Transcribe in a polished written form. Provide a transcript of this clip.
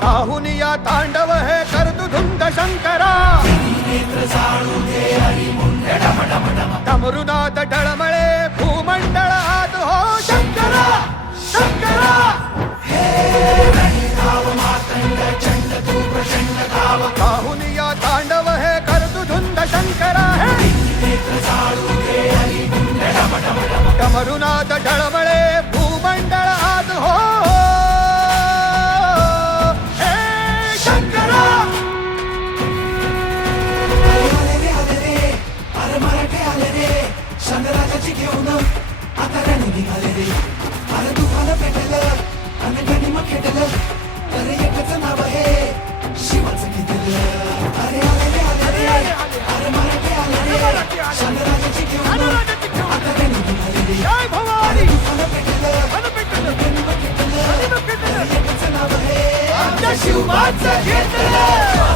साहुनिया तांडव हे करतु धुंद शंकरा डमरुनाथ डळमळे भूमंडळ हात हो शंकरा शंकरा साहुनिया तांडव हे करतु धुंद शंकरा डमरुनाथ डळमळे भूमंडळ हात हो शंकराची घेऊन आता रणी निघाले रे. अरे तुफान पेटलं आणि गणिम खेटलं तर एकच नाव आहे शिवाचं घेतलं. अरे आले रे अरे मराठे आले रे. शंकराची घेऊन आता रणी निघाले रे. अरे तुफान पेटलं आणि गणिम खेटलं तर एकच नाव आहे शिवाचं घेतलं.